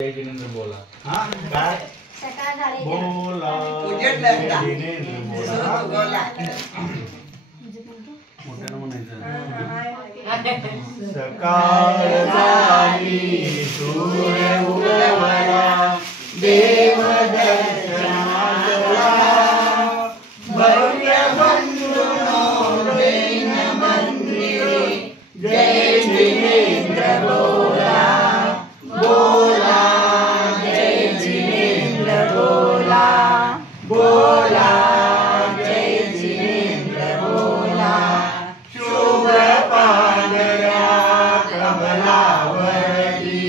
जय जिनेंद्र बोला हाँ काय बोला जिनेंद्र बोला मोठ्यानं म्हणायचं सकाळ झाली सूर्य उगवला देव दर्शनाला भव्य बंधुनो जैन मंदिरे जय जिनेंद्र बोला बोला जय जिनेंद्र बोला बोला जय जिनेंद्र बोला शुभ्र पांढऱ्या कमलावरती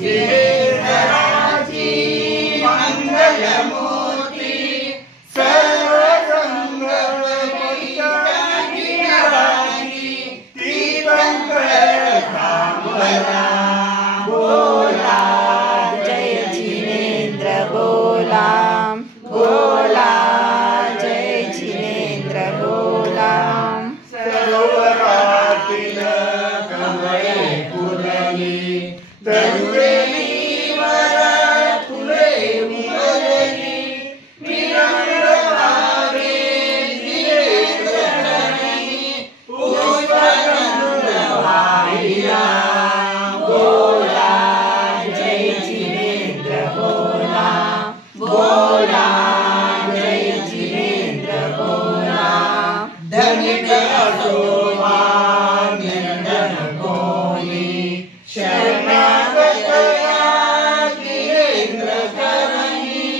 गिरीधराची मंगलमूर्ती सर्व रंगवती तीर्थंकर थांबला बोला जय जिनेंद्र बोला बोला जय जिनेंद्र बोला सरोवरातील कमळे फुलली तरुणीवर फुले उमलली विरंग भावे दिले चरणी पुष्पगंध वाहिला बोला जय जिनेंद्र बोला बोला जय जिनेंद्र बोला धनिक असोवा निर्धन कोणी शरणागत या जिनेंद्र करणी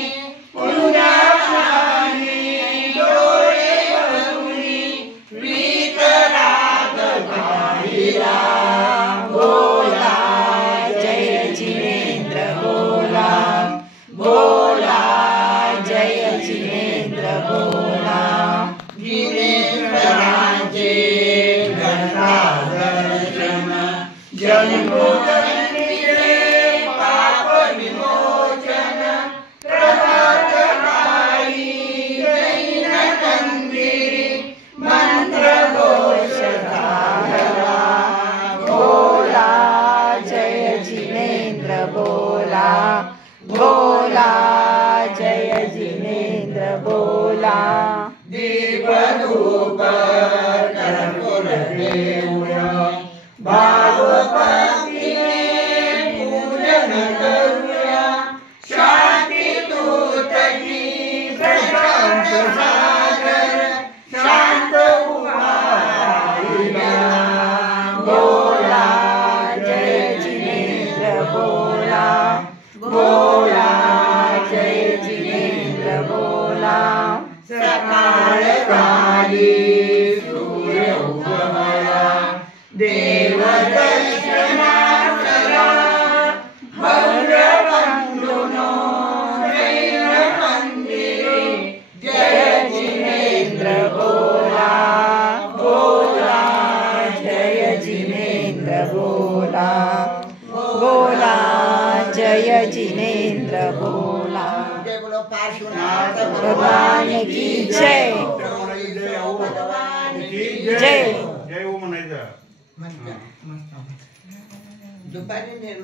पुण्यापाणी डोळे भरुनी वीतराग पाहिला बोला जय जिनेंद्र बोला बोला जय जिनेंद्र बोला जिनेंद्राचे घटा दर्शन जन्मोजन्मीचे पाप विमोचन प्रभात काळी जैन मंदिरी मंत्र घोष धारला बोला जय जिनेंद्र बोला बोला जय जिनेंद्र बोला दीपधूप कर्पूर देऊळ भावभक्तीने पूजन करूया शांती दूतकी प्रशांत सागर शांत उभारिला बोला जय जिनेंद्र बोला बोला जय जिनेंद्र बोला सकाळ झाली सूर्य उगवला देव दर्शनाला भव्य बंधुनो जैन मंदिरे जय जिनेंद्र बोला बोला जय जिनेंद्र बोला बोला जय जिनेंद्र बोला जय बोलो पार्श्वनाथ भगवान की जय भगवान की जय जय हो म्हणायचं दुपारी